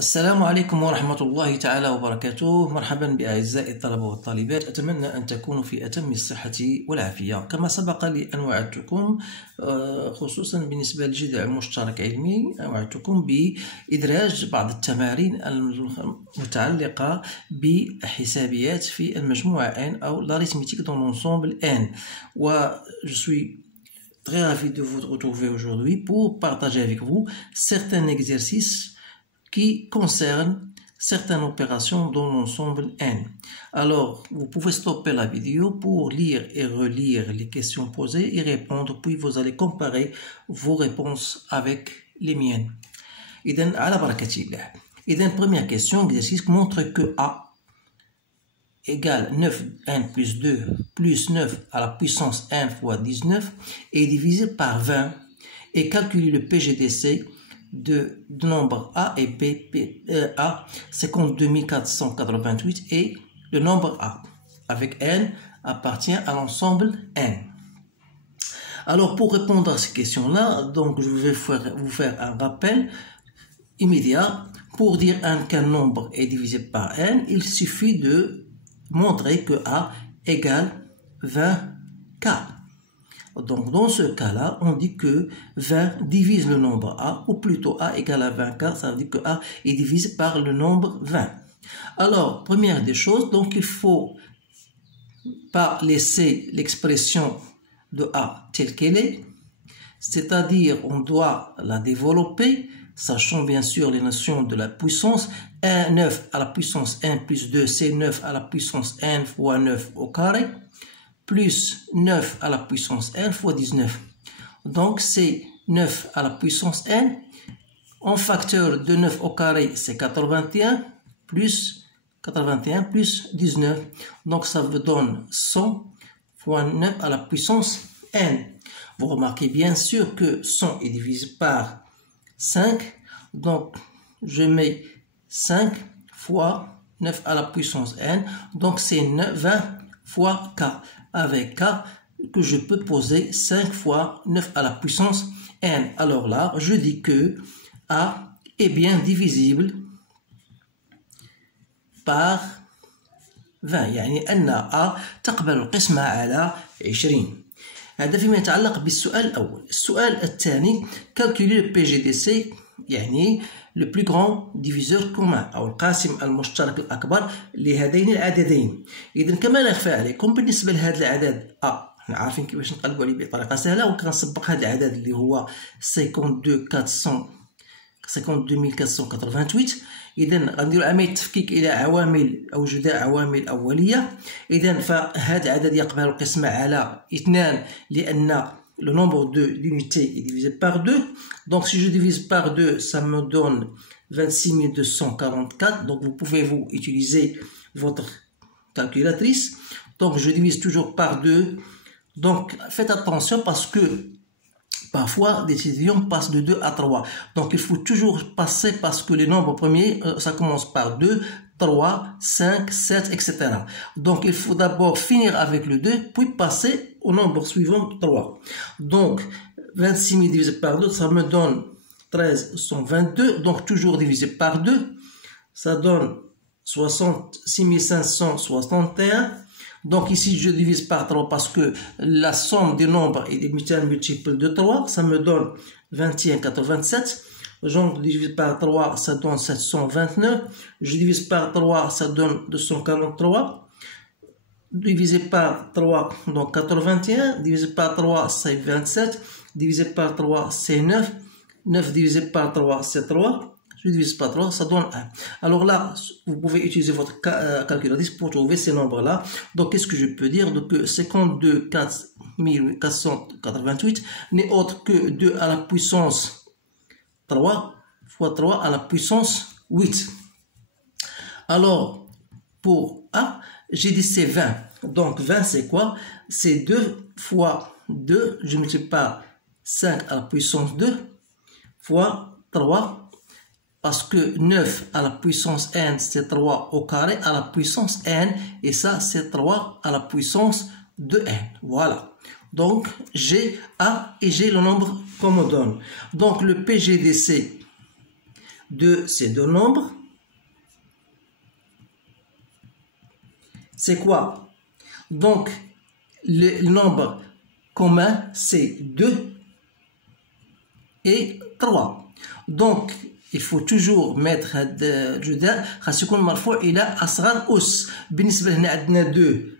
السلام عليكم ورحمة الله تعالى وبركاته. مرحبا بأعزائي الطلبة والطالبات، أتمنى أن تكونوا في أتم الصحة والعافية. كما سبق لي أن وعدتكم خصوصا بالنسبة للجذع المشترك علمي، وعدتكم بإدراج بعض التمارين المتعلقة بحسابيات في المجموعة N أو l'arithmétique dans l'ensemble N. Je suis très ravi de vous retrouver aujourd'hui pour partager avec vous certains exercices qui concerne certaines opérations dans l'ensemble N. Alors, vous pouvez stopper la vidéo pour lire et relire les questions posées et répondre, puis vous allez comparer vos réponses avec les miennes. إذن على بركة الله. إذن première question, exercice montre que A égale 9n plus 2 plus 9 à la puissance n fois 19 est divisé par 20 et calculer le PGDC de nombre A et B, A 52 488 et le nombre A avec N appartient à l'ensemble N. Alors pour répondre à ces questions-là, donc je vais vous faire un rappel immédiat. Pour dire qu'un nombre est divisé par N, il suffit de montrer que A égale 20K. Donc dans ce cas-là, on dit que 20 divise le nombre A, ou plutôt A égale à 20K, ça veut dire que A est divisé par le nombre 20. Alors, première des choses, donc il faut pas laisser l'expression de A telle qu'elle est, c'est-à-dire on doit la développer, sachant bien sûr les notions de la puissance. 9 à la puissance n plus 2, c'est 9 à la puissance n fois 9 au carré, plus 9 à la puissance n fois 19. Donc c'est 9 à la puissance n. En facteur de 9 au carré, c'est 81 plus 19. Donc ça vous donne 100 fois 9 à la puissance n. Vous remarquez bien sûr que 100 est divisé par 5. Donc je mets 5 fois 9 à la puissance n. Donc c'est 20 fois k. Avec k que je peux poser 5 fois 9 à la puissance n. Alors là, je dis que A est bien divisible par 20. يعني أن A تقبل القسمة على 20. هذا فيما يتعلق بالسؤال الأول. السؤال الثاني calculer le PGDC، يعني le plus grand diviseur commun أو القاسم المشترك الأكبر لهذين العددين. إذن كما لا يخفى عليكم بالنسبة لهذا العدد A عارفين كيفاش نقلبوا عليه بطريقة سهلة، وكنسبق هذا العدد اللي هو 52488. إذن غنديروا عملية تفكيك إلى عوامل أو جداء عوامل أولية. إذن فهذا العدد يقبل القسمة على 2 لأن le nombre d'unités est divisé par 2. Donc si je divise par 2, ça me donne 26 244. Donc vous pouvez vous utiliser votre calculatrice. Donc je divise toujours par 2. Donc faites attention parce que parfois des étudiants passent de 2 à 3. Donc il faut toujours passer parce que les nombres premiers, ça commence par 2, 3, 5, 7, etc. Donc il faut d'abord finir avec le 2, puis passer au nombre suivant 3. Donc 26 000 divisé par 2, ça me donne 1322. Donc toujours divisé par 2, ça donne 66 561. Donc ici je divise par 3 parce que la somme des nombres est des multiples de 3, ça me donne 2187. Je divise par 3, ça donne 729. Je divise par 3, ça donne 243. Divisé par 3, donc 81. Divisé par 3, c'est 27. Divisé par 3, c'est 9. 9 divisé par 3, c'est 3. Je divise par 3, ça donne 1. Alors là, vous pouvez utiliser votre calculatrice pour trouver ces nombres-là. Donc, qu'est-ce que je peux dire? Donc, 52 488 n'est autre que 2 à la puissance 3 fois 3 à la puissance 8. Alors, pour A, j'ai dit c'est 20. Donc, 20, c'est quoi? C'est 2 fois 2, je multiplie par 5 à la puissance 2 fois 3. Parce que 9 à la puissance n, c'est 3 au carré à la puissance n. Et ça, c'est 3 à la puissance de n. Voilà. Donc, j'ai A et j'ai le nombre qu'on me donne. Donc, le PGDC de ces deux nombres, c'est quoi? Donc, le nombre commun, c'est 2 et 3. Donc, il faut toujours mettre جداء خاص يكون مرفوع إلى أصغر أس. بالنسبة هنا عندنا 2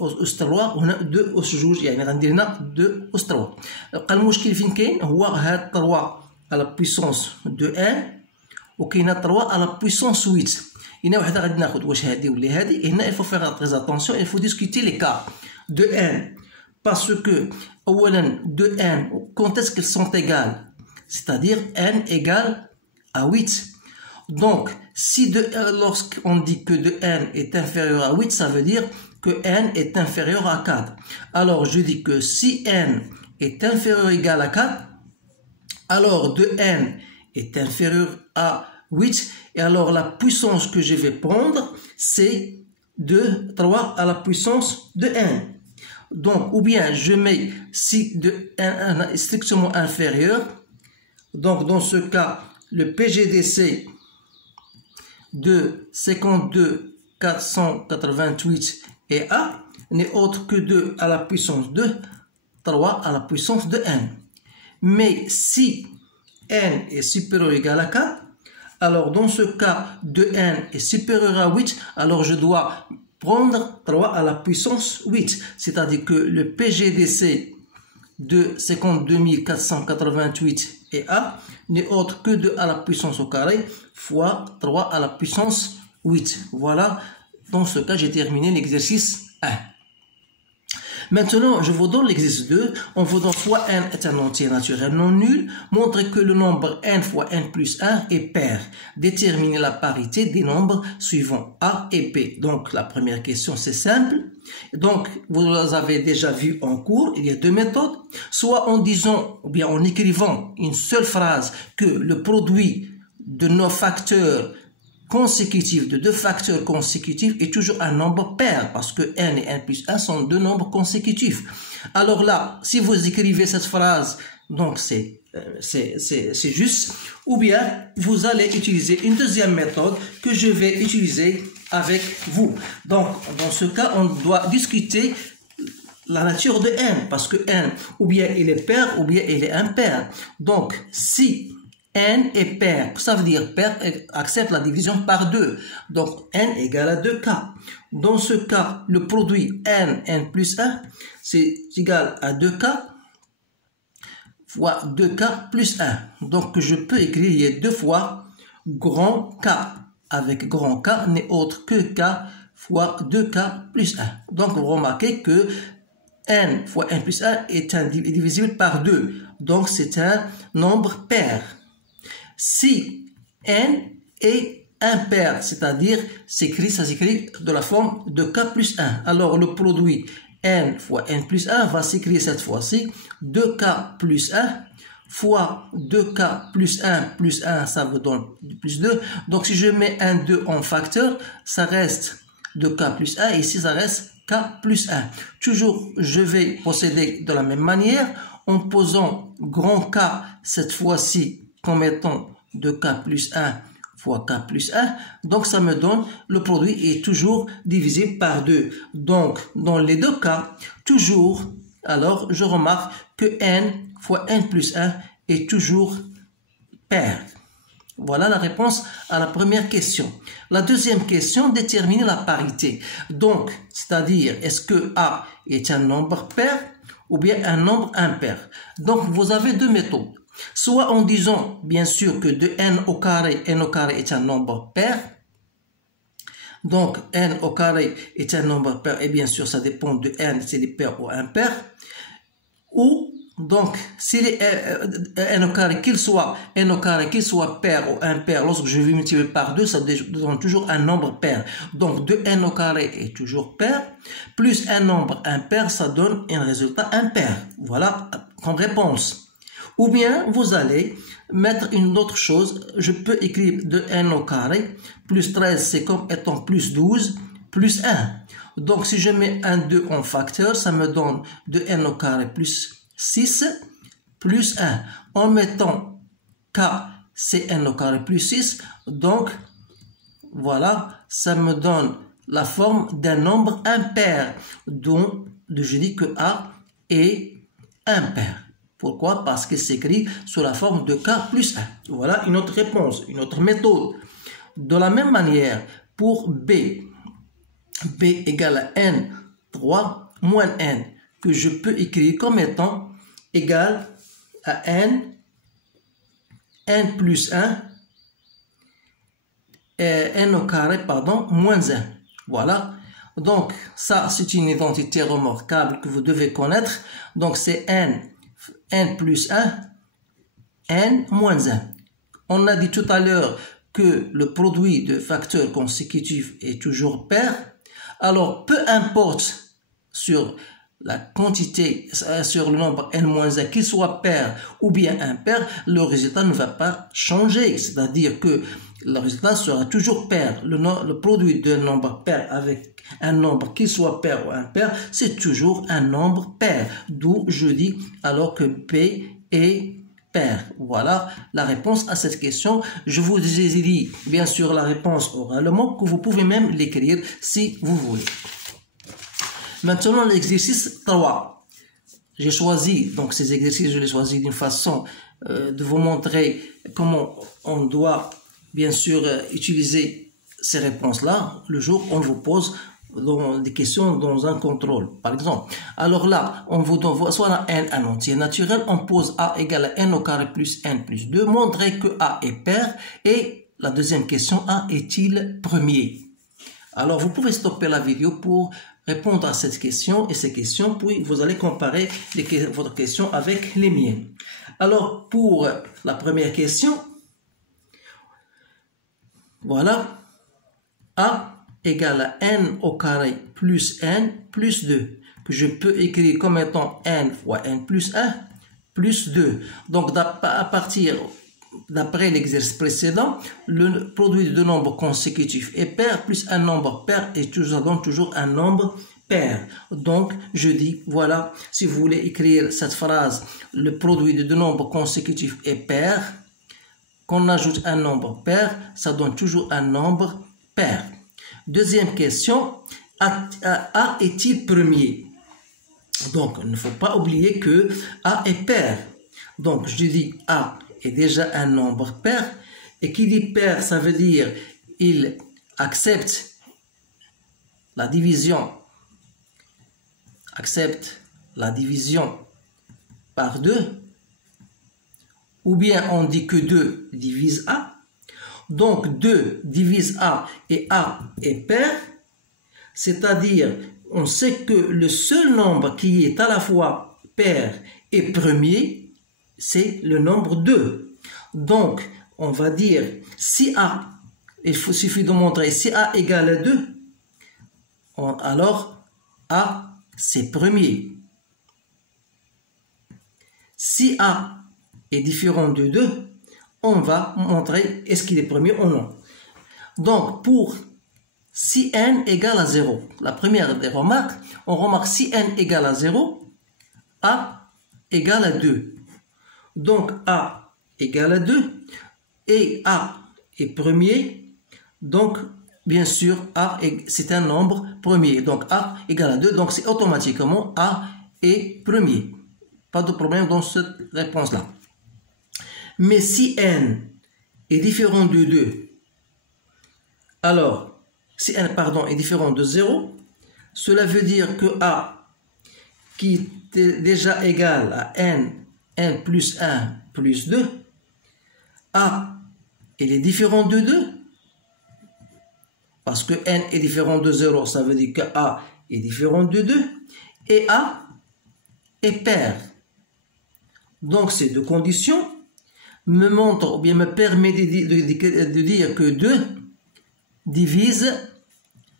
أس 3 وهنا 2 أس 2، يعني غندير هنا 2 أس 3. بقى المشكل فين كاين؟ هو هاد 3 على بويسونس دو 1 وكاينه 3 على بويسونس 8. هنا وحده غادي ناخذ واش هادي ولا هادي. هنا il faut faire très attention, il faut discuter les cas de n parce que اولا de n quand est-ce qu'elles sont égales, c'est-à-dire n égale à 8. Donc si lorsqu'on dit que de n est inférieur à 8, ça veut dire que n est inférieur à 4. Alors je dis que si n est inférieur ou égal à 4, alors de n est inférieur à 8, et alors la puissance que je vais prendre, c'est de 3 à la puissance de n. Donc, ou bien je mets si de n est strictement inférieur, donc dans ce cas, le PGDC de 52 488 et A n'est autre que 2 à la puissance de 3 à la puissance de n. Mais si n est supérieur ou égal à 4, alors dans ce cas de n est supérieur à 8, alors je dois prendre 3 à la puissance 8. C'est-à-dire que le PGDC de 52 488 et A n'est autre que 2 à la puissance au carré fois 3 à la puissance 8. Voilà, dans ce cas, j'ai terminé l'exercice 1. Maintenant, je vous donne l'exercice 2. On vous donne soit n est un entier naturel non nul, montrez que le nombre n fois n plus 1 est pair. Déterminez la parité des nombres suivants A et B. Donc, la première question, c'est simple. Donc, vous avez déjà vu en cours, il y a deux méthodes. Soit en disant, ou bien en écrivant une seule phrase que le produit de nos facteurs consécutif de deux facteurs consécutifs est toujours un nombre pair parce que n et n plus 1 sont deux nombres consécutifs. Alors là, si vous écrivez cette phrase, donc c'est juste, ou bien vous allez utiliser une deuxième méthode que je vais utiliser avec vous. Donc dans ce cas, on doit discuter la nature de n parce que n ou bien il est pair ou bien il est impair. Donc si n est pair, ça veut dire pair accepte la division par 2. Donc n égale à 2k. Dans ce cas, le produit n plus 1, c'est égal à 2k fois 2k plus 1. Donc je peux écrire il y a deux fois grand K. Avec grand K n'est autre que k fois 2k plus 1. Donc vous remarquez que n fois n plus 1 est divisible par 2. Donc c'est un nombre pair. Si n est impair, c'est-à-dire ça s'écrit de la forme de k plus 1. Alors le produit n fois n plus 1 va s'écrire cette fois-ci 2k plus 1 fois 2k plus 1, ça vous donne plus 2. Donc si je mets un 2 en facteur, ça reste 2k plus 1, et ici ça reste k plus 1. Toujours, je vais procéder de la même manière en posant grand K cette fois-ci comme étant 2k plus 1 fois k plus 1. Donc ça me donne le produit est toujours divisé par 2. Donc dans les deux cas, toujours, alors je remarque que n fois n plus 1 est toujours pair. Voilà la réponse à la première question. La deuxième question, déterminer la parité. Donc, c'est-à-dire, est-ce que A est un nombre pair ou bien un nombre impair? Donc, vous avez deux méthodes. Soit en disant, bien sûr, que de n au carré est un nombre pair. Donc, n au carré est un nombre pair, et bien sûr, ça dépend de n, c'est des pairs ou impair. Ou, donc, si les n au carré, qu'il soit pair ou impair, lorsque je vais multiplier par 2, ça donne toujours un nombre pair. Donc, 2n au carré est toujours pair, plus un nombre impair, ça donne un résultat impair. Voilà comme réponse. Ou bien, vous allez mettre une autre chose. Je peux écrire 2n au carré, plus 13, c'est comme étant plus 12, plus 1. Donc, si je mets un 2 en facteur, ça me donne 2n au carré plus 6, plus 1. En mettant k c'est n au carré plus 6. Donc, voilà, ça me donne la forme d'un nombre impair. Donc, je dis que A est impair. Pourquoi? Parce qu'il s'écrit sous la forme de K plus 1. Voilà une autre réponse, une autre méthode. De la même manière, pour B égale à N3 moins N, que je peux écrire comme étant égal à N plus 1, N au carré, pardon, moins 1. Voilà. Donc, ça, c'est une identité remarquable que vous devez connaître. Donc, c'est N plus 1, N moins 1. On a dit tout à l'heure que le produit de facteurs consécutifs est toujours pair. Alors, peu importe sur la quantité, sur le nombre n-1, qu'il soit pair ou bien impair, le résultat ne va pas changer. C'est-à-dire que le résultat sera toujours pair. Le produit d'un nombre pair avec un nombre, qu'il soit pair ou impair, c'est toujours un nombre pair. D'où je dis alors que P est pair. Voilà la réponse à cette question. Je vous ai dit bien sûr la réponse oralement, que vous pouvez même l'écrire si vous voulez. Maintenant l'exercice 3. J'ai choisi, donc ces exercices, je les choisis d'une façon de vous montrer comment on doit bien sûr utiliser ces réponses-là le jour où on vous pose des questions dans un contrôle, par exemple. Alors là, on vous donne soit la n un entier naturel, on pose a égale à n au carré plus n plus 2, montrer que a est pair, et la deuxième question, a est-il premier? Alors vous pouvez stopper la vidéo pour répondre à cette question et ces questions, puis vous allez comparer votre question avec les miennes. Alors pour la première question, voilà, a égale à n au carré plus n plus 2, que je peux écrire comme étant n fois n plus 1 plus 2. Donc d'après l'exercice précédent, le produit de nombres consécutifs est pair plus un nombre pair et donne toujours un nombre pair. Donc je dis, voilà, si vous voulez écrire cette phrase, le produit de deux nombres consécutifs est pair, qu'on ajoute un nombre pair, ça donne toujours un nombre pair. Deuxième question, A est-il premier? Donc, il ne faut pas oublier que A est pair. Donc, je dis A est déjà un nombre pair. Et qui dit pair, ça veut dire il accepte la division par 2. Ou bien on dit que 2 divise A. Donc 2 divise A et A est pair, c'est-à-dire on sait que le seul nombre qui est à la fois pair et premier, c'est le nombre 2. Donc on va dire si A, suffit de montrer si A égale à 2, alors A c'est premier. Si A est différent de 2, on va montrer est-ce qu'il est premier ou non. Donc, pour si n égale à 0, la première des remarques, on remarque si n égale à 0, A égale à 2. Donc, A égale à 2 et A est premier. Donc, bien sûr, A c'est un nombre premier. Donc, A égale à 2. Donc, c'est automatiquement A est premier. Pas de problème dans cette réponse-là. Mais si n est différent de 2, alors, si n, est différent de 0, cela veut dire que A, qui est déjà égal à n plus 1 plus 2, A, il est différent de 2, parce que n est différent de 0, ça veut dire que A est différent de 2, et A est pair. Donc, ces deux conditions me montre ou bien me permet de dire que 2 divise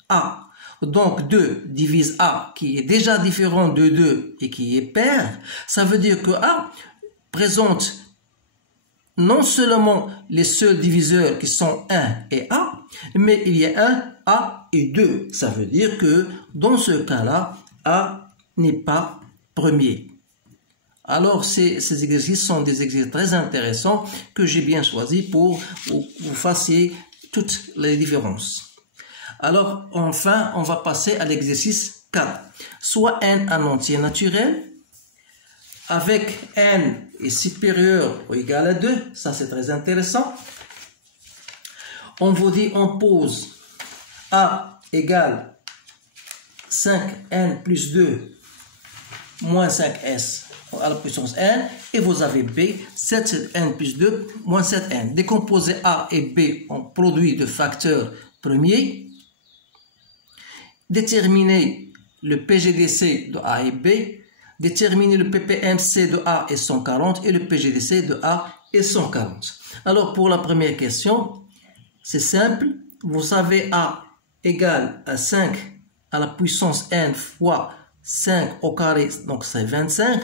A. Donc 2 divise A qui est déjà différent de 2 et qui est pair. Ça veut dire que A présente non seulement les seuls diviseurs qui sont 1 et A, mais il y a 1, A et 2. Ça veut dire que dans ce cas-là, A n'est pas premier. Alors, ces exercices sont des exercices très intéressants que j'ai bien choisis pour que vous fassiez toutes les différences. Alors, enfin, on va passer à l'exercice 4. Soit n un entier naturel, avec n est supérieur ou égal à 2, ça c'est très intéressant. On vous dit, on pose a égale 5n plus 2 moins 5s à la puissance n, et vous avez b, 7n plus 2 moins 7n. Décomposez a et b en produit de facteurs premiers. Déterminez le PGDC de a et b. Déterminer le PPMC de A est 140 et le PGDC de A est 140. Alors pour la première question, c'est simple. Vous savez A égale à 5 à la puissance n fois 5 au carré, donc c'est 25,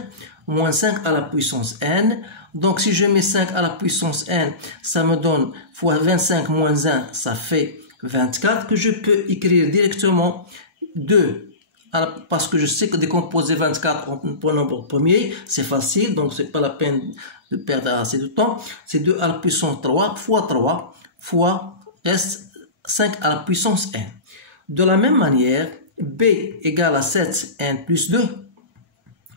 moins 5 à la puissance n. Donc si je mets 5 à la puissance n, ça me donne fois 25 moins 1, ça fait 24, que je peux écrire directement 2. Parce que je sais que décomposer 24 en nombre premier, c'est facile, donc c'est pas la peine de perdre assez de temps. C'est 2 à la puissance 3 fois reste 5 à la puissance n. De la même manière, b égale à 7n plus 2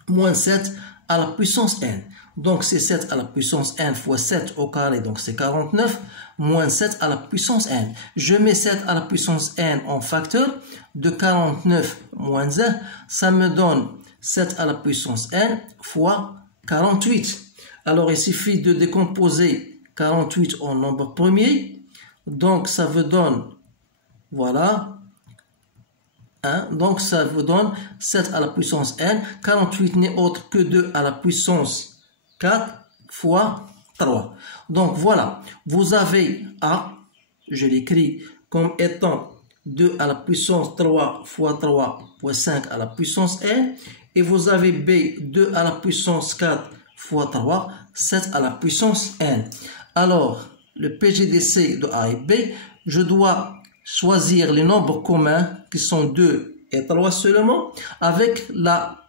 moins 7 à la puissance n. Donc c'est 7 à la puissance n fois 7 au carré, donc c'est 49, moins 7 à la puissance n. Je mets 7 à la puissance n en facteur, de 49 moins 1, ça me donne 7 à la puissance n fois 48. Alors il suffit de décomposer 48 en nombre premier, donc ça vous donne, voilà, donc ça vous donne 7 à la puissance n, 48 n'est autre que 2 à la puissance 4 fois 3. Donc voilà, vous avez A, je l'écris comme étant 2 à la puissance 3 fois 3 fois 5 à la puissance n, et vous avez B, 2 à la puissance 4 fois 3, 7 à la puissance n. Alors, le PGDC de A et B, je dois choisir les nombres communs qui sont 2 et 3 seulement, avec la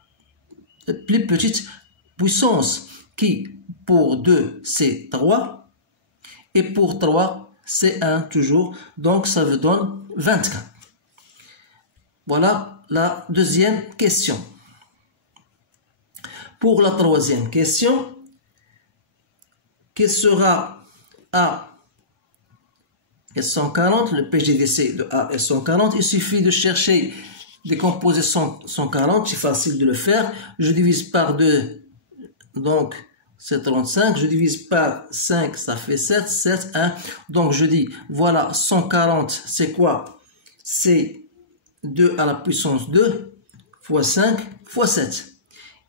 plus petite puissance qui, pour 2, c'est 3, et pour 3, c'est 1 toujours, donc ça vous donne 24. Voilà la deuxième question. Pour la troisième question, quel sera A est 140, le PGDC de A est 140, il suffit de chercher, décomposer 140, c'est facile de le faire, je divise par 2, donc c'est 35, je divise par 5, ça fait 7, 7, 1. Donc je dis, voilà, 140, c'est quoi? C'est 2 à la puissance 2 fois 5 fois 7.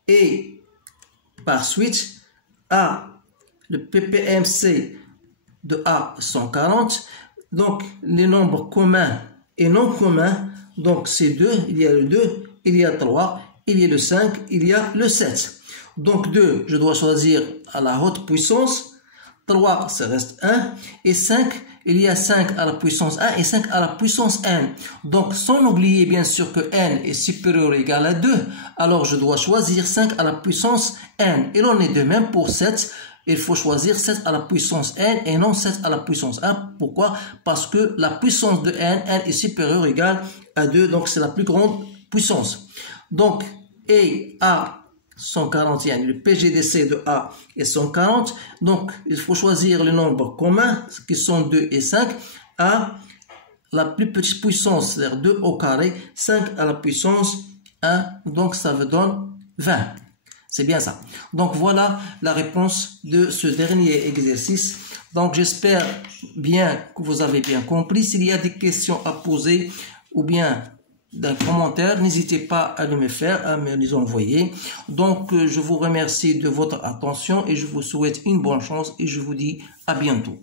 Et par suite, A, le PPMC de A, 140. Donc les nombres communs et non communs, donc c'est 2, il y a le 2, il y a 3, il y a le 5, il y a le 7. Donc 2, je dois choisir à la haute puissance. 3, ça reste 1. Et 5, il y a 5 à la puissance 1 et 5 à la puissance n. Donc sans oublier bien sûr que n est supérieur ou égal à 2. Alors je dois choisir 5 à la puissance n. Et l'on est de même pour 7. Il faut choisir 7 à la puissance n et non 7 à la puissance 1. Pourquoi? Parce que la puissance de n est supérieure ou égale à 2. Donc c'est la plus grande puissance. Donc, et A 140, le PGDC de A est 140. Donc, il faut choisir les nombres communs, qui sont 2 et 5, à la plus petite puissance, c'est-à-dire 2 au carré, 5 à la puissance 1. Donc, ça vous donne 20. C'est bien ça. Donc, voilà la réponse de ce dernier exercice. Donc, j'espère bien que vous avez bien compris. S'il y a des questions à poser ou bien d'un commentaire, n'hésitez pas à me faire, à me les envoyer. Donc, je vous remercie de votre attention et je vous souhaite une bonne chance et je vous dis à bientôt.